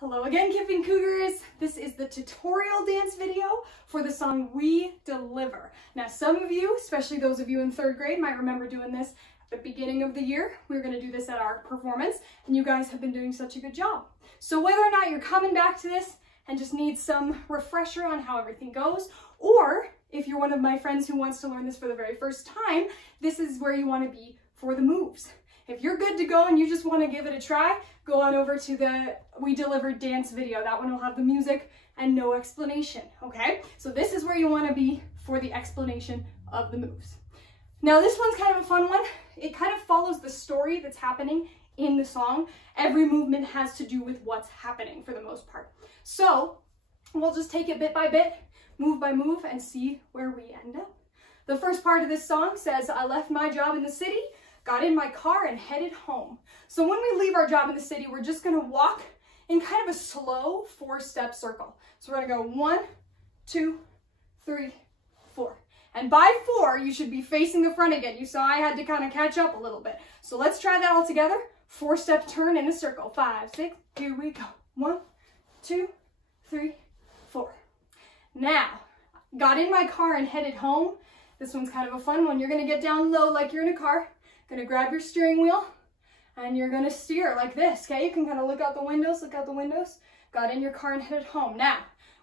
Hello again, Kiffin Cougars. This is the tutorial dance video for the song We Deliver. Now, some of you, especially those of you in 3rd grade, might remember doing this at the beginning of the year. We were going to do this at our performance, and you guys have been doing such a good job. So whether or not you're coming back to this and just need some refresher on how everything goes, or if you're one of my friends who wants to learn this for the very first time, this is where you want to be for the moves. If you're good to go and you just want to give it a try, go on over to the We Delivered dance video. That one will have the music and no explanation, okay? So this is where you want to be for the explanation of the moves. Now this one's kind of a fun one. It kind of follows the story that's happening in the song. Every movement has to do with what's happening for the most part. So we'll just take it bit by bit, move by move, and see where we end up. The first part of this song says, I left my job in the city, got in my car and headed home. So when we leave our job in the city, we're just gonna walk in kind of a slow 4-step circle. So we're gonna go 1, 2, 3, 4. And by 4, you should be facing the front again. You saw I had to kind of catch up a little bit. So let's try that all together. 4-step turn in a circle. 5, 6, here we go. 1, 2, 3, 4. Now, got in my car and headed home. This one's kind of a fun one. You're gonna get down low like you're in a car. Gonna grab your steering wheel and you're gonna steer like this, okay? You can kind of look out the windows, Got in your car and headed home. Now,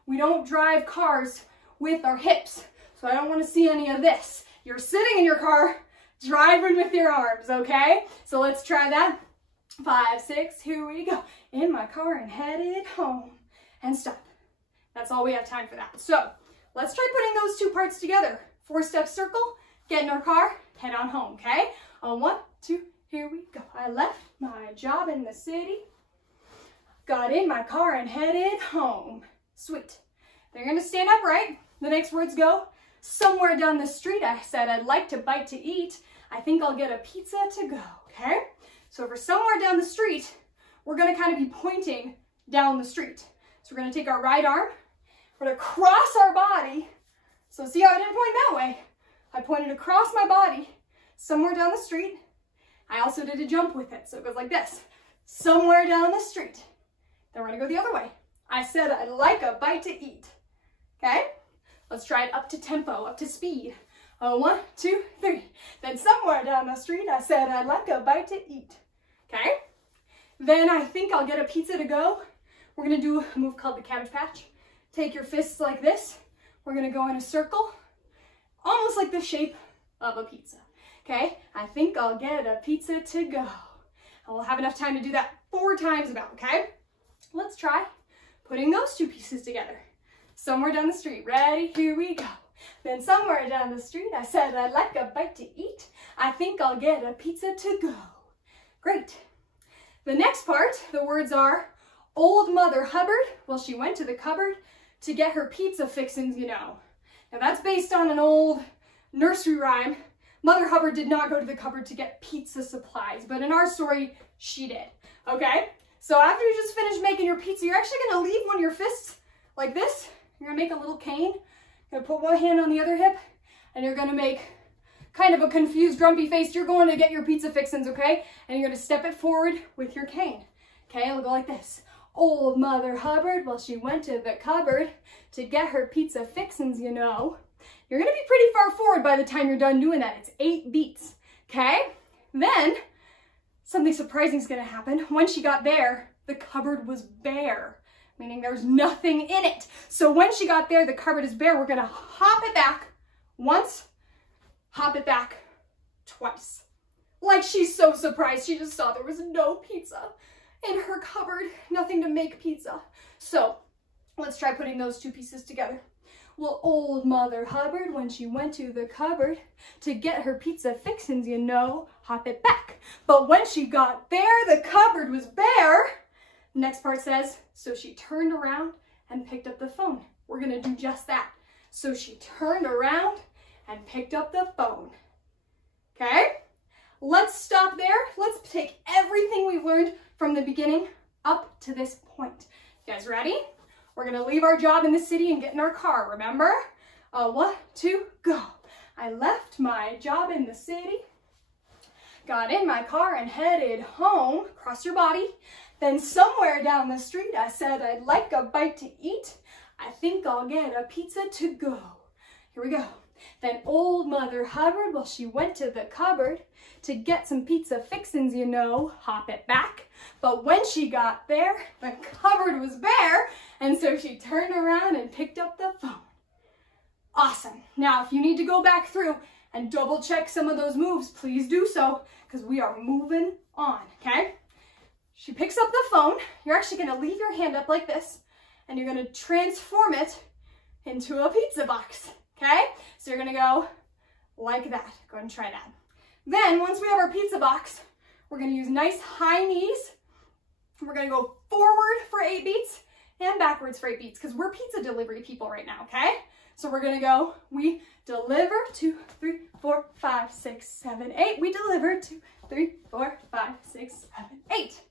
we don't drive cars with our hips, so I don't wanna see any of this. You're sitting in your car, driving with your arms, okay? So let's try that. 5, 6, here we go. In my car and headed home. And stop. That's all we have time for that. So, let's try putting those two parts together. 4-step circle, get in our car, head on home, okay? On 1, 2, here we go. I left my job in the city, got in my car and headed home. Sweet. They're gonna stand upright. The next words go, somewhere down the street I said I'd like to bite to eat. I think I'll get a pizza to go, okay? So for somewhere down the street, we're gonna kind of be pointing down the street. So we're gonna take our right arm, we're gonna cross our body. So see how I didn't point that way? I pointed across my body, somewhere down the street. I also did a jump with it, so it goes like this. Somewhere down the street. Then we're gonna go the other way. I said I'd like a bite to eat, okay? Let's try it up to tempo, up to speed. 1, 2, 3. Then somewhere down the street, I said I'd like a bite to eat, okay? Then I think I'll get a pizza to go. We're gonna do a move called the Cabbage Patch. Take your fists like this. We're gonna go in a circle, almost like the shape of a pizza. Okay, I think I'll get a pizza to go. And we'll have enough time to do that 4 times about, okay? Let's try putting those 2 pieces together. Somewhere down the street, ready, here we go. Then somewhere down the street, I said I'd like a bite to eat. I think I'll get a pizza to go. Great. The next part, the words are, old Mother Hubbard, well, she went to the cupboard to get her pizza fixings, you know. Now that's based on an old nursery rhyme. Mother Hubbard did not go to the cupboard to get pizza supplies, but in our story, she did, okay? So after you just finished making your pizza, you're actually gonna leave one of your fists like this. You're gonna make a little cane. You're gonna put one hand on the other hip, and you're gonna make kind of a confused, grumpy face. You're going to get your pizza fixins, okay? And you're gonna step it forward with your cane, okay? It'll go like this. Old Mother Hubbard, well, she went to the cupboard to get her pizza fixins, you know. You're gonna be pretty far forward by the time you're done doing that. It's 8 beats, okay? Then, something surprising is gonna happen. When she got there, the cupboard was bare, meaning there's nothing in it. So when she got there, the cupboard is bare. We're gonna hop it back once, hop it back twice. Like she's so surprised. She just saw there was no pizza in her cupboard, nothing to make pizza. So let's try putting those 2 pieces together. Well, old Mother Hubbard, when she went to the cupboard to get her pizza fixins, you know, hop it back. But when she got there, the cupboard was bare. Next part says, so she turned around and picked up the phone. We're gonna do just that. So she turned around and picked up the phone. Okay? Let's stop there. Let's take everything we've learned from the beginning up to this point. You guys ready? We're gonna leave our job in the city and get in our car, remember? 1, 2, go. I left my job in the city, got in my car and headed home. Cross your body. Then somewhere down the street, I said, I'd like a bite to eat. I think I'll get a pizza to go. Here we go. Then old Mother Hubbard, well, she went to the cupboard to get some pizza fixins, you know, hop it back. But when she got there, the cupboard was bare, and so she turned around and picked up the phone. Awesome. Now, if you need to go back through and double check some of those moves, please do so, because we are moving on, okay? She picks up the phone. You're actually going to leave your hand up like this, and you're going to transform it into a pizza box, okay? So you're going to go like that. Go ahead and try that. Then, once we have our pizza box, we're going to use nice high knees. We're going to go forward for 8 beats and backwards for 8 beats, because we're pizza delivery people right now, okay? So we're going to go, we deliver 2, 3, 4, 5, 6, 7, 8. We deliver 2, 3, 4, 5, 6, 7, 8.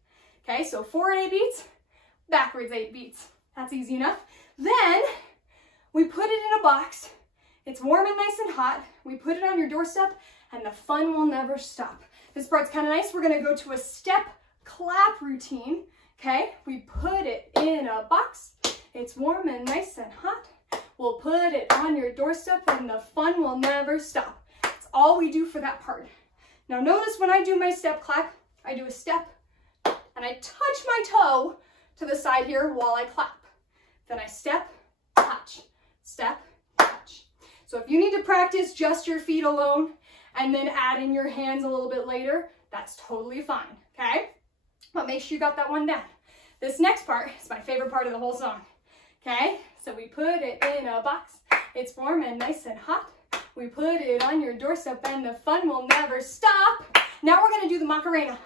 Okay, so forward 8 beats, backwards 8 beats. That's easy enough. Then we put it in a box. It's warm and nice and hot. We put it on your doorstep and the fun will never stop. This part's kind of nice. We're going to go to a step clap routine. Okay, we put it in a box. It's warm and nice and hot. We'll put it on your doorstep and the fun will never stop. That's all we do for that part. Now notice when I do my step clap, I do a step and I touch my toe to the side here while I clap. Then I step, touch, step, touch. So if you need to practice just your feet alone and then add in your hands a little bit later, that's totally fine, okay? But make sure you got that one down. This next part is my favorite part of the whole song, okay? So we put it in a box. It's warm and nice and hot. We put it on your doorstep and the fun will never stop. Now we're gonna do the Macarena,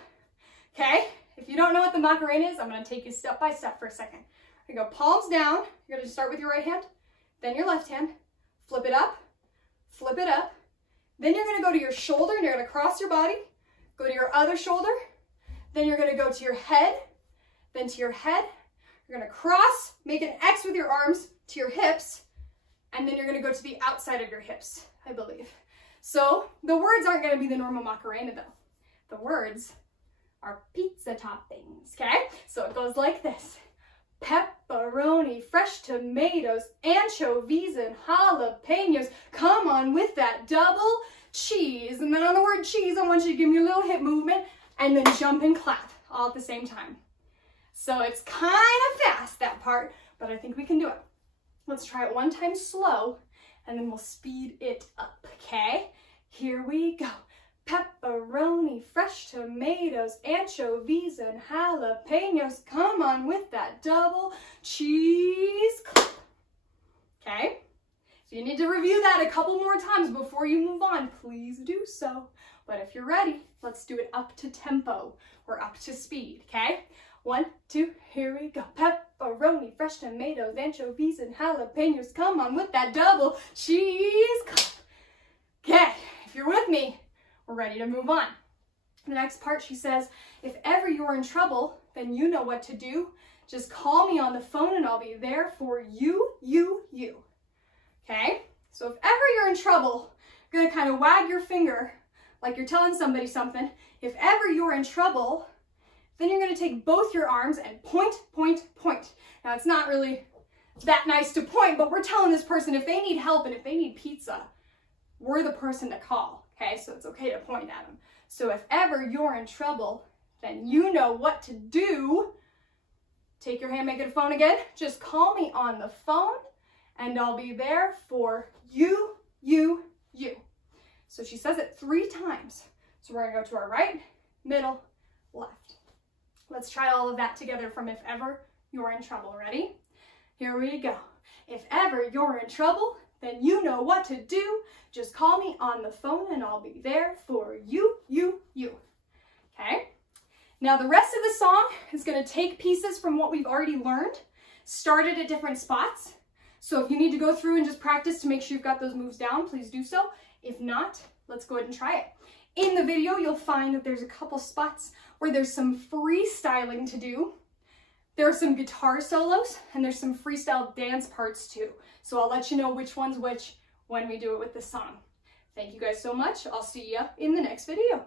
okay? If you don't know what the Macarena is, I'm gonna take you step by step for a second. We go palms down. You're gonna start with your right hand, then your left hand, flip it up, flip it up. Then you're gonna go to your shoulder and you're gonna cross your body, go to your other shoulder, then you're gonna go to your head, then to your head. You're gonna cross, make an X with your arms to your hips, and then you're gonna go to the outside of your hips, I believe. So the words aren't gonna be the normal Macarena though. The words are pizza toppings, okay? So it goes like this. Pepperoni, fresh tomatoes, anchovies, and jalapenos. Come on with that double cheese. And then on the word cheese, I want you to give me a little hip movement and then jump and clap all at the same time. So it's kind of fast, that part, but I think we can do it. Let's try it one time slow, and then we'll speed it up, okay? Here we go. Pepperoni, fresh tomatoes, anchovies, and jalapenos. Come on with that double cheese clap. Okay? If you need to review that a couple more times before you move on, please do so. But if you're ready, let's do it up to tempo. We're up to speed, okay? 1, 2, here we go. Pepperoni, fresh tomatoes, anchovies, and jalapenos. Come on with that double cheese clap. Okay, if you're with me, we're ready to move on. The next part, she says, if ever you're in trouble, then you know what to do. Just call me on the phone and I'll be there for you. Okay? So if ever you're in trouble, you're gonna kind of wag your finger like you're telling somebody something. If ever you're in trouble, then you're gonna take both your arms and point, point, point. Now it's not really that nice to point, but we're telling this person if they need help and if they need pizza, we're the person to call. Okay, so it's okay to point at them. So if ever you're in trouble, then you know what to do. Take your hand, make it a phone again. Just call me on the phone and I'll be there for you. So she says it 3 times. So we're gonna go to our right, middle, left. Let's try all of that together from if ever you're in trouble. Ready? Here we go. If ever you're in trouble, then you know what to do. Just call me on the phone and I'll be there for you. Okay? Now the rest of the song is gonna take pieces from what we've already learned, started at different spots. So if you need to go through and just practice to make sure you've got those moves down, please do so. If not, let's go ahead and try it. In the video, you'll find that there's a couple spots where there's some freestyling to do. There are some guitar solos and there's some freestyle dance parts too. So I'll let you know which one's which when we do it with the song. Thank you guys so much. I'll see you in the next video.